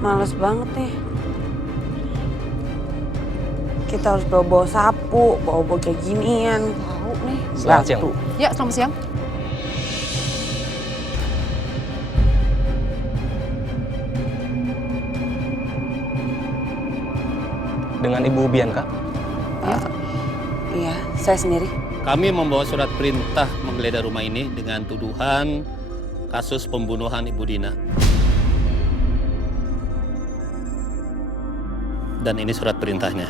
Males banget nih. Kita harus bawa-bawa sapu, bawa-bawa kayak ginian. Tahu nih. Selamat siang, Bu. Ya, selamat siang. Dengan Ibu Bianca? Iya, saya sendiri. Kami membawa surat perintah menggeledah rumah ini dengan tuduhan kasus pembunuhan Ibu Dina. Dan ini surat perintahnya.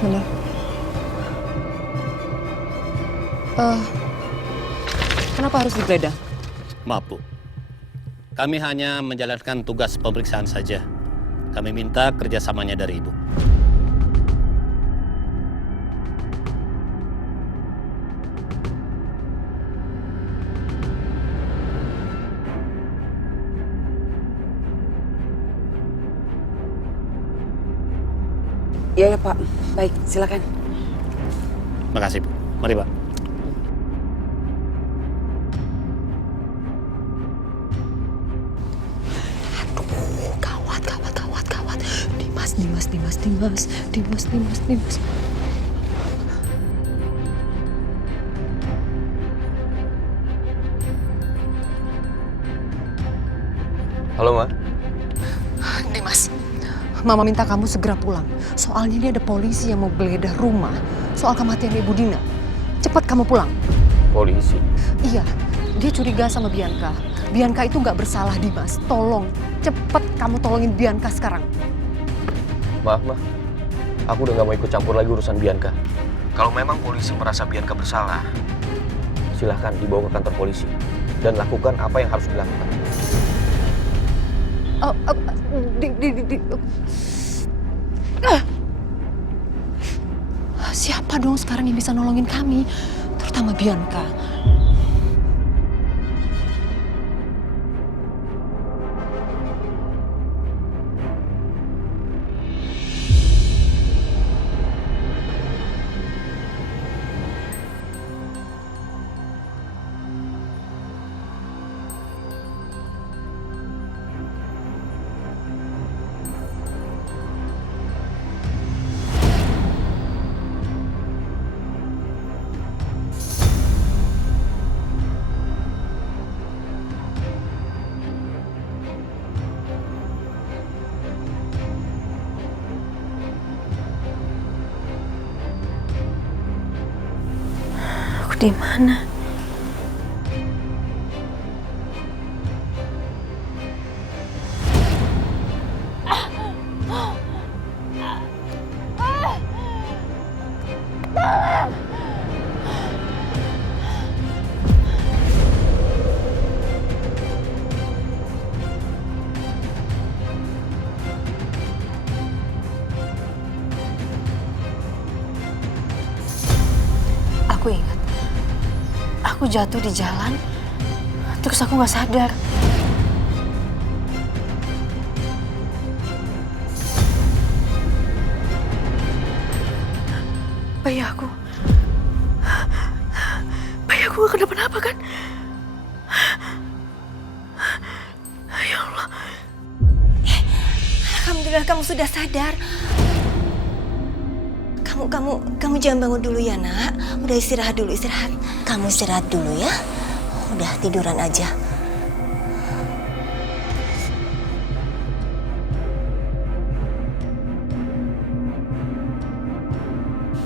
Benar. Kenapa harus digeledah? Maaf, Bu. Kami hanya menjalankan tugas pemeriksaan saja. Kami minta kerjasamanya dari Ibu. Iya ya Pak, baik silakan. Makasih, Bu. Mari, Pak. Gawat. Dimas. Halo, Ma. Dimas, Mama minta kamu segera pulang. Soalnya ini ada polisi yang mau geledah rumah soal kematian Ibu Dina. Cepat kamu pulang. Polisi? Iya, dia curiga sama Bianca. Bianca itu nggak bersalah, Dimas. Tolong, cepat kamu tolongin Bianca sekarang. Maaf, Ma. Aku udah gak mau ikut campur lagi urusan Bianca. Kalau memang polisi merasa Bianca bersalah, silahkan dibawa ke kantor polisi. Dan lakukan apa yang harus dilakukan. Siapa dong sekarang yang bisa nolongin kami? Terutama Bianca. Di mana? Aku ingat. Aku jatuh di jalan, terus aku nggak sadar. Bayi aku nggak kenapa-napa kan? Ya Allah. Alhamdulillah kamu sudah sadar. Kamu jangan bangun dulu ya, Nak. Udah istirahat dulu, istirahat. Kamu istirahat dulu ya. Udah tiduran aja.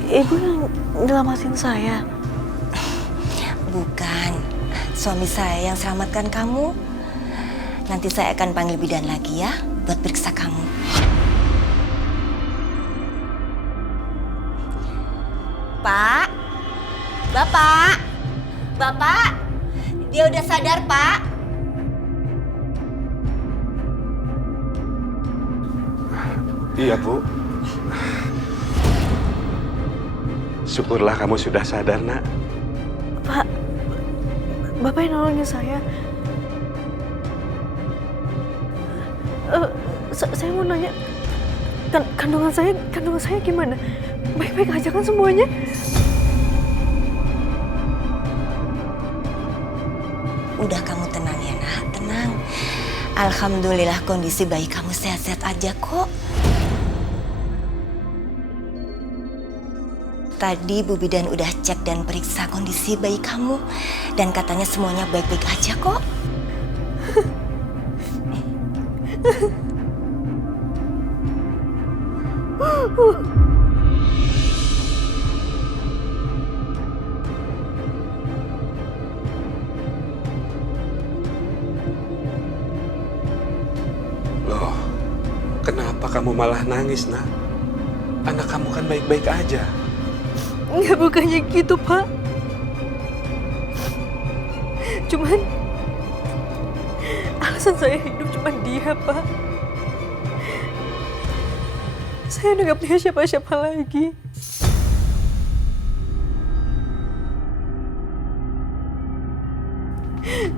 Ibu yang nyelamatin saya? Bukan. Suami saya yang selamatkan kamu. Nanti saya akan panggil bidan lagi ya, buat periksa kamu. Pak, Bapak, dia udah sadar, Pak. Iya, Bu. Syukurlah kamu sudah sadar, Nak. Pak, Bapak yang nolongin saya. Saya mau nanya, kandungan saya gimana? Baik-baik aja kan semuanya? Udah kamu tenang ya nak, tenang. Alhamdulillah kondisi bayi kamu sehat-sehat aja kok. Tadi Bu Bidan udah cek dan periksa kondisi bayi kamu. Dan katanya semuanya baik-baik aja kok. Loh, kenapa kamu malah nangis, Nak? Anak kamu kan baik-baik aja. Enggak, bukannya gitu, Pak. Cuman alasan saya hidup cuma dia, Pak. Saya udah gak punya siapa-siapa lagi.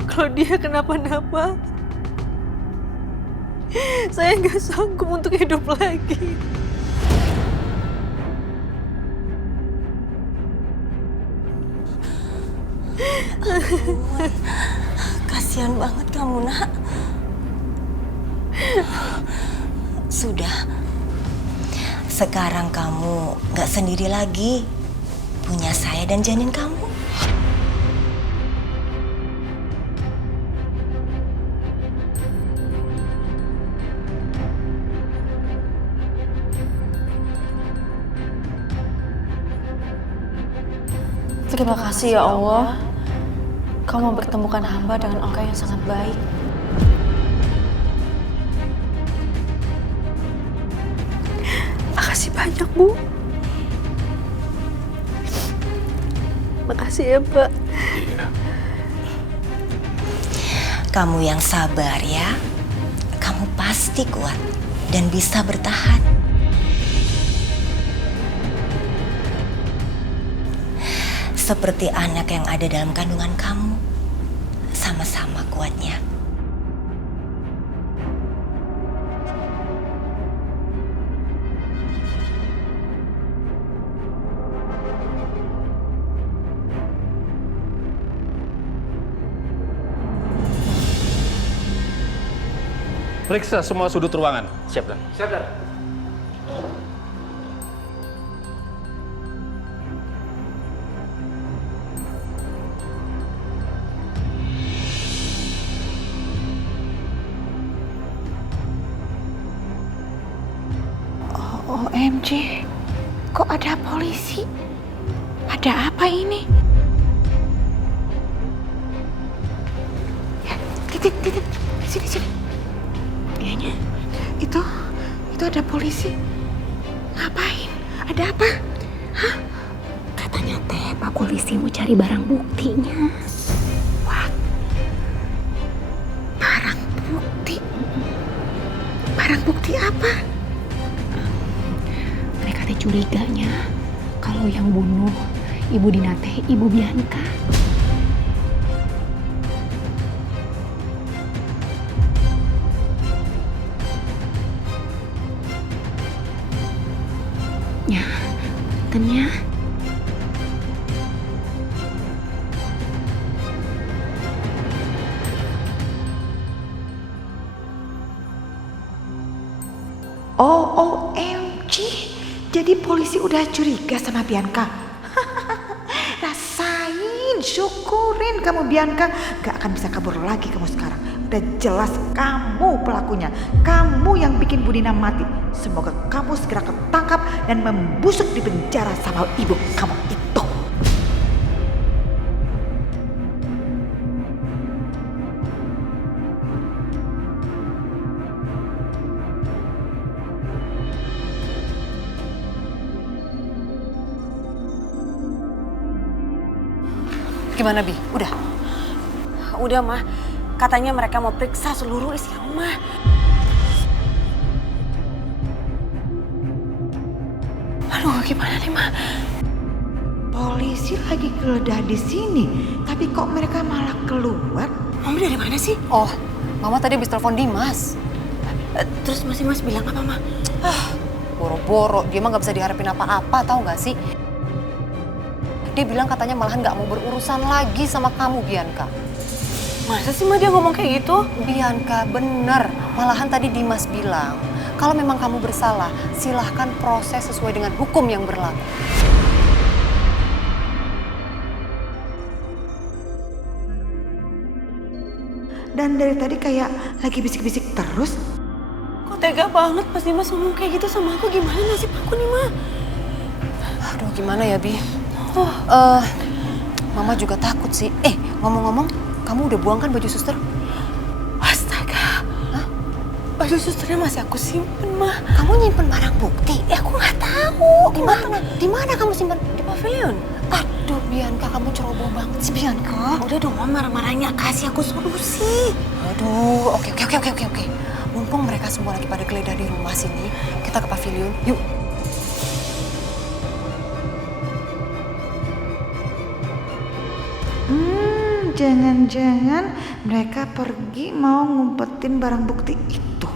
Kalau dia kenapa-napa, saya nggak sanggup untuk hidup lagi. Kasihan banget kamu nak. Sudah. Sekarang kamu gak sendiri lagi. Punya saya dan janin kamu. Terima kasih ya Allah. Kau mempertemukan hamba dengan engkau yang sangat baik. Makasih banyak, Bu. Makasih ya, Pak. Iya. Kamu yang sabar ya. Kamu pasti kuat dan bisa bertahan. Seperti anak yang ada dalam kandungan kamu. Sama-sama kuatnya. Periksa semua sudut ruangan. Siap, Dan. Siap, Dan. OMG, kok ada polisi? Ada apa ini? Ya, Titin, sini. Kayaknya itu ada polisi. Ngapain? Ada apa? Hah? Katanya Pak polisi mau cari barang buktinya. Wah, barang bukti? Barang bukti apa? Mereka teh curiganya kalau yang bunuh Ibu Dina teh Ibu Bianca. Ya, puntennya. OMG, jadi polisi udah curiga sama Bianca. Rasain, syukurin kamu Bianca. Gak akan bisa kabur lagi kamu sekarang. Udah jelas kamu pelakunya. Kamu yang bikin Bu Dina mati. Semoga kamu segera ketangkap dan membusuk di penjara sama ibu kamu itu. Gimana, Bi? Udah? Udah, Mah. Katanya mereka mau periksa seluruh isi rumah. Aduh, gimana nih, Ma? Polisi lagi geledah di sini, tapi kok mereka malah keluar? Mama dari mana sih? Oh, Mama tadi habis telepon Dimas. Terus Mas bilang apa, Ma? Boro-boro, dia mah gak bisa diharapin apa-apa, tahu gak sih? Dia bilang katanya malahan gak mau berurusan lagi sama kamu, Bianca. Masa sih, Ma, dia ngomong kayak gitu? Bianca, bener. Malahan tadi Dimas bilang, kalau memang kamu bersalah, silahkan proses sesuai dengan hukum yang berlaku. Dan dari tadi kayak lagi bisik-bisik terus. Kok tega banget pas Dimas ngomong kayak gitu sama aku. Gimana nasib aku nih, Ma? Aduh, gimana ya, Bi? Mama juga takut sih. Ngomong-ngomong, kamu udah buang kan baju suster? Astaga. Hah? Baju susternya masih aku simpen, Ma. Kamu nyimpen barang bukti? Aku nggak tahu. Di mana kamu simpen? Di pavilion. Aduh, Bianca, kamu ceroboh banget sih, Bianca. Udah dong, Ma, marah-marahnya kasih aku solusi. Aduh, oke. Mumpung mereka semua lagi pada geledah di rumah sini, kita ke pavilion. Yuk. Jangan-jangan mereka pergi mau ngumpetin barang bukti itu.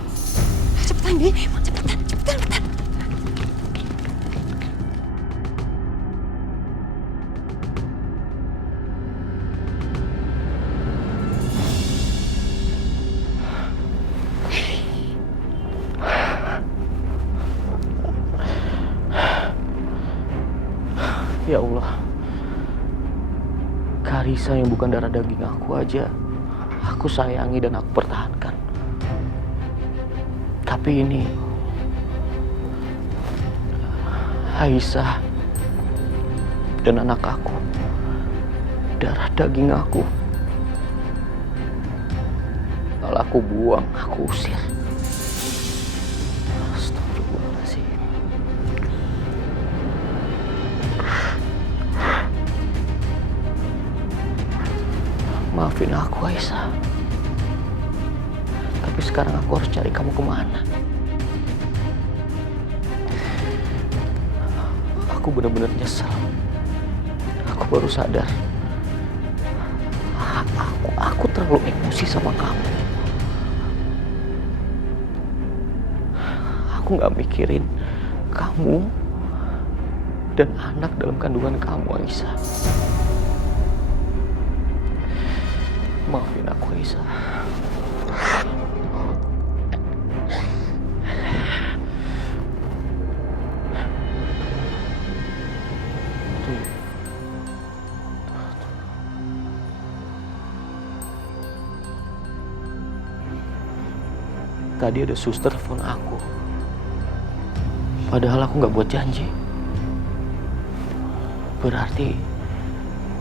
Cepetan, Bi. Cepetan. Ya Allah, Karissa yang bukan darah daging aku aja aku sayangi dan aku pertahankan. Tapi ini Aisyah dan anak aku, darah daging aku, malah aku buang, aku usir. Astagfirullahaladzim. Maafin aku, Aisyah. Tapi sekarang aku harus cari kamu kemana. Aku benar-benar nyesel. Aku baru sadar. Aku terlalu emosi sama kamu. Aku gak mikirin kamu dan anak dalam kandungan kamu, Aisyah. Maafin aku, Aisyah. Tadi ada suster telepon aku. Padahal aku nggak buat janji. Berarti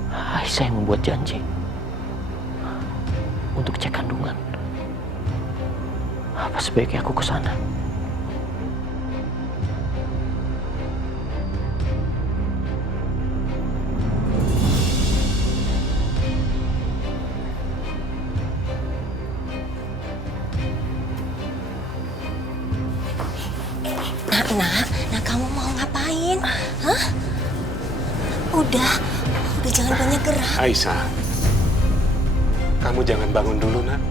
Aisyah yang membuat janji untuk cek kandungan. Apa sebaiknya aku ke sana? Nah, kamu mau ngapain? Hah? Udah jangan banyak gerak. Aisyah, kamu jangan bangun dulu, Nak.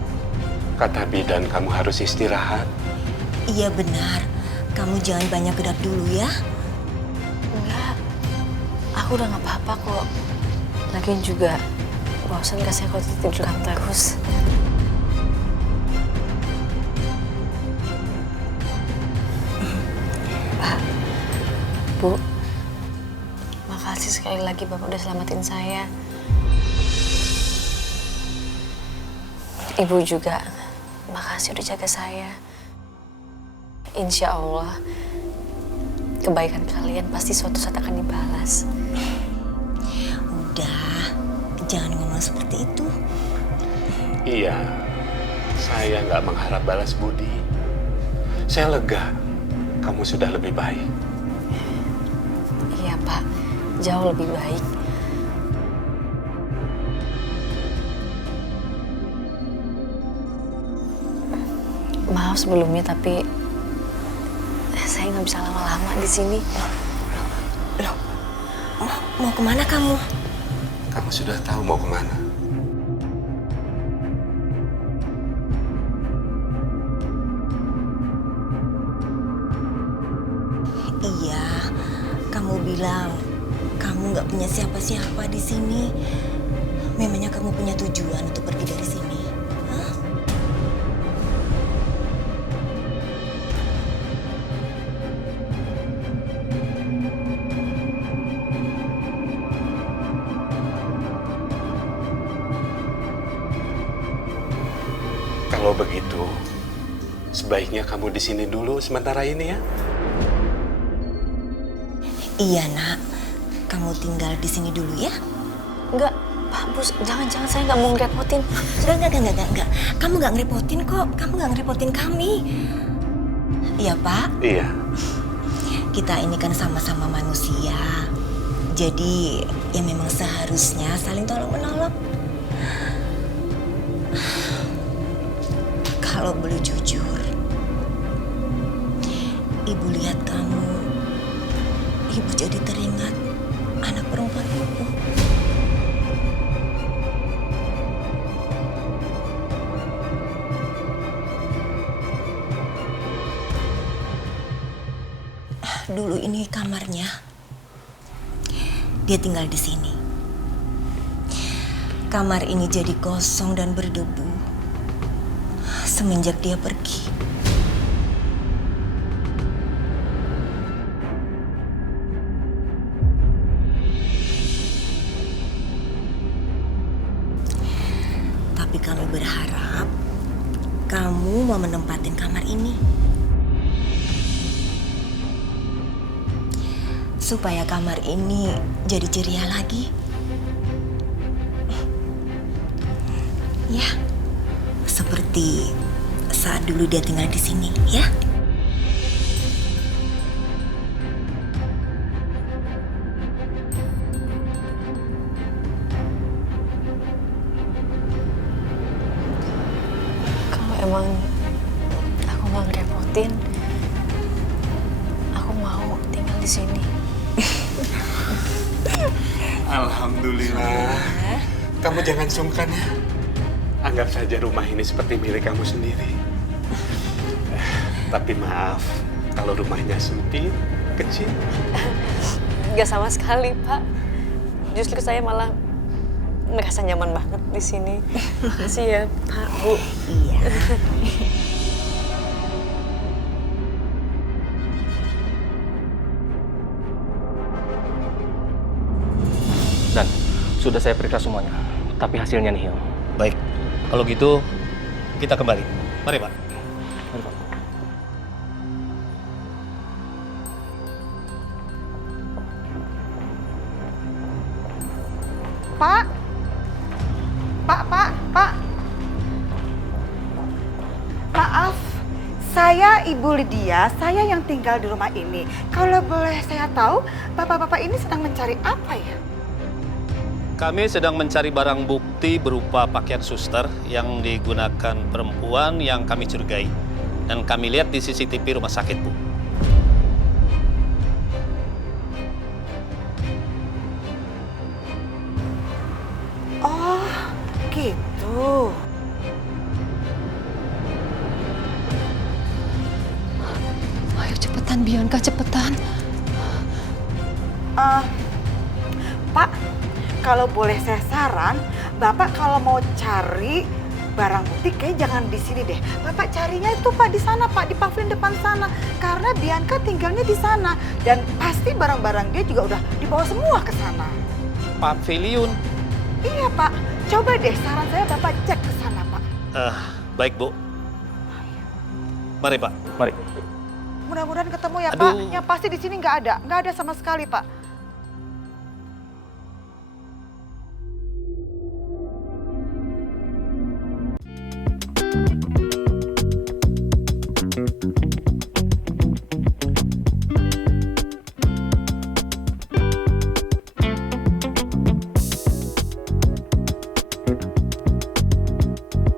Kata bidan kamu harus istirahat. Iya benar, kamu jangan banyak gerak dulu ya. Enggak, aku udah gak apa-apa kok. Lagian juga bosan kasih aku tiduran terus. Pak, Bu, makasih sekali lagi Bapak udah selamatin saya. Ibu juga, makasih udah jaga saya. Insya Allah, kebaikan kalian pasti suatu saat akan dibalas. Udah, jangan ngomong seperti itu. Iya, saya nggak mengharap balas budi. Saya lega, kamu sudah lebih baik. Iya Pak, jauh lebih baik. Maaf sebelumnya, tapi saya nggak bisa lama-lama di sini. Mau kemana kamu? Kamu sudah tahu mau kemana. Iya, kamu bilang kamu nggak punya siapa-siapa di sini. Memangnya kamu punya tujuan untuk pergi dari sini? Hah? Kalau begitu, sebaiknya kamu di sini dulu sementara ini ya. Iya nak, kamu tinggal di sini dulu ya. Enggak, Pak Bos, jangan-jangan saya nggak mau ngerepotin. Enggak. Kamu nggak ngerepotin kok. Kamu nggak ngerepotin kami. Iya Pak. Iya. Kita ini kan sama-sama manusia. Jadi ya memang seharusnya saling tolong menolong. Kalau boleh jujur, Ibu lihat kamu, Ibu jadi teringat anak perempuan Ibu. Dulu ini kamarnya, dia tinggal di sini. Kamar ini jadi kosong dan berdebu semenjak dia pergi. Tapi kami berharap kamu mau menempatin kamar ini supaya kamar ini jadi ceria lagi. Ya, seperti saat dulu dia tinggal di sini, ya. Kalau emang aku nggak ngerepotin, aku mau tinggal di sini. Alhamdulillah. Kamu jangan sungkan ya. Anggap saja rumah ini seperti milik kamu sendiri. Tapi maaf, kalau rumahnya sempit, kecil. Nggak sama sekali, Pak. Justru saya malah merasa nyaman banget di sini. Makasih ya, Pak, Bu. Iya. Dan sudah saya periksa semuanya, tapi hasilnya nihil. Baik, kalau gitu kita kembali. Mari, Pak. Mari, Pak. Pak. Maaf, saya Ibu Lydia, saya yang tinggal di rumah ini. Kalau boleh saya tahu, bapak-bapak ini sedang mencari apa ya? Kami sedang mencari barang bukti berupa pakaian suster yang digunakan perempuan yang kami curigai. Dan kami lihat di CCTV rumah sakit, Bu. Oh, gitu. Ayo cepetan Bianca, cepetan. Pak, kalau boleh saya saran, Bapak kalau mau cari barang bukti kayak jangan di sini deh. Bapak carinya itu Pak di sana, Pak, di pavilion depan sana. Karena Bianca tinggalnya di sana dan pasti barang-barang dia juga udah dibawa semua ke sana. Pavilion. Iya, Pak. Coba deh saran saya Bapak cek ke sana, Pak. Baik, Bu. Mari, Pak. Mari. Mudah-mudahan ketemu ya, Aduh. Pak. Yang pasti di sini nggak ada sama sekali, Pak.